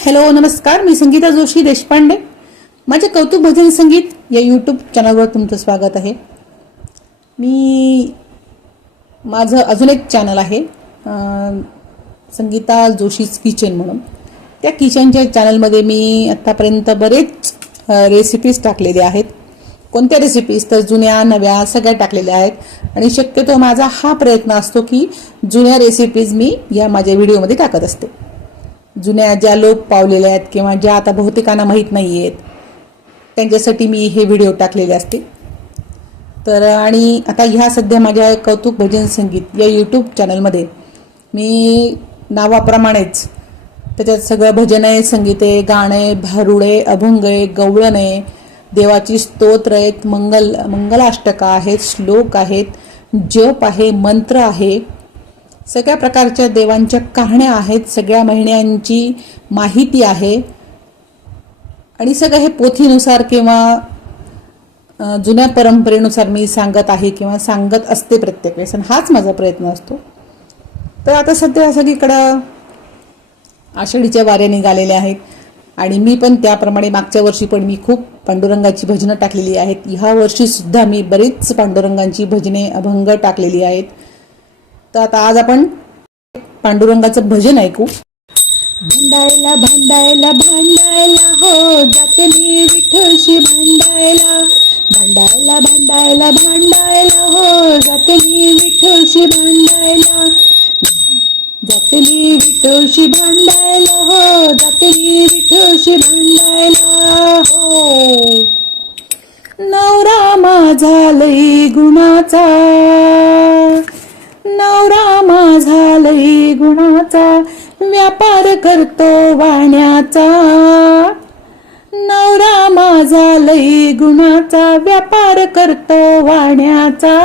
Hello नमस्कार. मी संगीता जोशी देशपांडे. माझे कौतुक भजन संगीत या यूट्यूब चॅनलवर तुमचं स्वागत आहे. माझं अजून एक चॅनल आहे संगीता जोशीज किचन म्हणून. त्या किचनच्या चॅनलमध्ये मी आत्तापर्यंत बरेच रेसिपीज टाकलेल्या आहेत. कोणत्या रेसिपीज तर जुन्या नव्या सगळ्या टाकलेल्या आहेत. आणि शक्यतो माझा हा प्रयत्न असतो की जुन्या रेसिपीज मी या माझ्या व्हिडिओमध्ये टाकत असते. जुन्या ज्या लोप पावलेल्या आहेत किंवा ज्या आता बहुतेकांना माहीत नाही आहेत त्यांच्यासाठी मी हे व्हिडिओ टाकलेले असते. तर आणि आता ह्या सध्या माझ्या कौतुक भजन संगीत या यूट्यूब चॅनलमध्ये मी नावाप्रमाणेच त्याच्यात सगळं भजन आहे, संगीत आहे, गाणे, भारुडे, अभंग आहे, गवळण आहे, देवाची स्तोत्र आहेत, मंगलाष्टका आहेत, श्लोक आहेत, जप आहे, मंत्र आहे, सगळ्या प्रकारच्या देवांच्या कहाण्या आहेत, सगळ्या महिन्यांची माहिती आहे. आणि सगळं हे पोथीनुसार किंवा जुन्या परंपरेनुसार मी सांगत आहे किंवा सांगत असते प्रत्येक वेळेस. हाच माझा प्रयत्न असतो. तर आता सध्या सगळीकडं आषाढीच्या वाऱ्या निघालेल्या आहेत आणि मी पण त्याप्रमाणे मागच्या वर्षी पण मी खूप पांडुरंगाची भजनं टाकलेली आहेत. ह्या वर्षी सुद्धा मी बरीच पांडुरंगाची भजने अभंग टाकलेली आहेत. तर आता आज आपण पांडुरंगाचं भजन ऐकू. भांडायला भांडायला भांडायला हो जाते मी विठ्ठलशी भांडायला. भांडायला भांडायला भांडायला हो जाते मी विठ्ठलशी भांडायला. जाते मी विठ्ठलशी भांडायला हो जाते मी विठ्ठलशी भांडायला हो. नवरा माझा लई गुणाचा, नवरा माझा लई गुणाचा, व्यापार करतो वाण्याचा. नवरा माझा लई गुणाचा, व्यापार करतो वाण्याचा.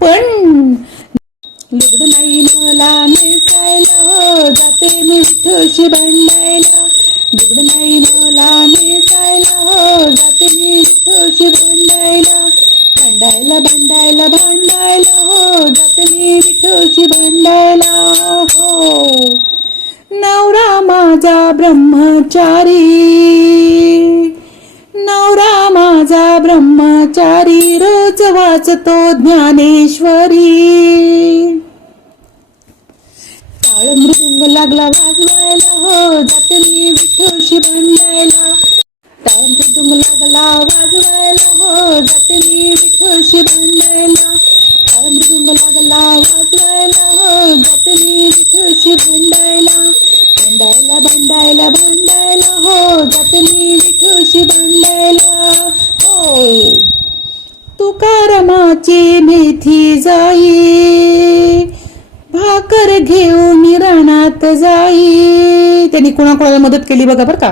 पण लुगड नाही मला नेसायला हो जाते मी विठ्ठलशी भांडायला. लुगड नाही मला नेसायला हो जाते मी विठ्ठलशी भांडायला. भांडायला भांडायला भांडायला हो जाते मी विठ्ठलशी भांडायला हो. नवरा माझा ब्रह्मचारी, नवरा माझा ब्रह्मचारी, रोज वाचतो ज्ञानेश्वरी. टाळ मृदुंग लागला वाजवायला हो जाते मी विठ्ठलशी भांडायला. टाळ मृदुंग लागला वाजवायला हो जाते मी विठ्ठलशी भांडायला. टाळ मृदुंग लागला वाजवायला हो जाते मी विठ्ठलशी भांडायला. भांडायला भांडायला भांडायला हो जाते मी विठ्ठलशी भांडायला हो. तुकारामाची मेथी जाई, भाकर घेऊन रानात जाई. त्यांनी कोणाकोणाला मदत केली बघा बरं का.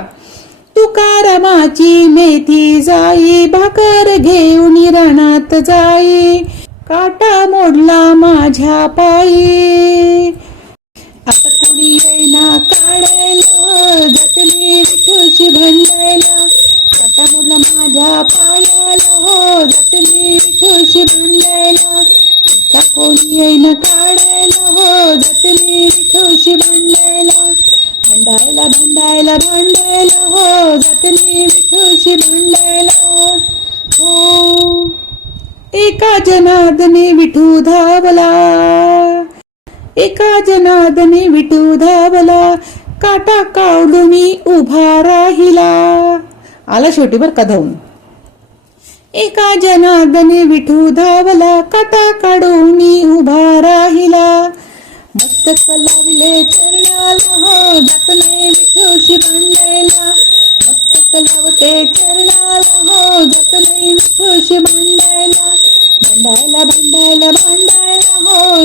तुकारामाची मेथी जाई, भाकर घेऊन रानात जाई. काटा मोडला माझ्या पायी, आता कोणी येईना काढायला जाते मी विठ्ठलशी भांडायला. काटा मोडला माझ्या पायाला हो जाते मी विठ्ठलशी भांडायला. आता कोणी येईना काढायला हो जाते मी विठ्ठलशी भांडायला. भांडायला भांडायला भांडायला हो जाते मी विठ्ठलशी भांडायला हो. एका जनार्दनी विठू धावला, एका जनार्दनी विठू धावला, काटा काढून उभा राहिला. आला शेवटी बर का धावून. एका जनार्दनी विठू धावला, काटा काढून उभा राहिला. मस्तक लाविले चरणाला हो जात नाही विठ्ठलशी भांडायला. मस्तक लावते चरणाला हो जात नाही विठ्ठलशी भांडायला. भांडायला भांडायला भांडायला हो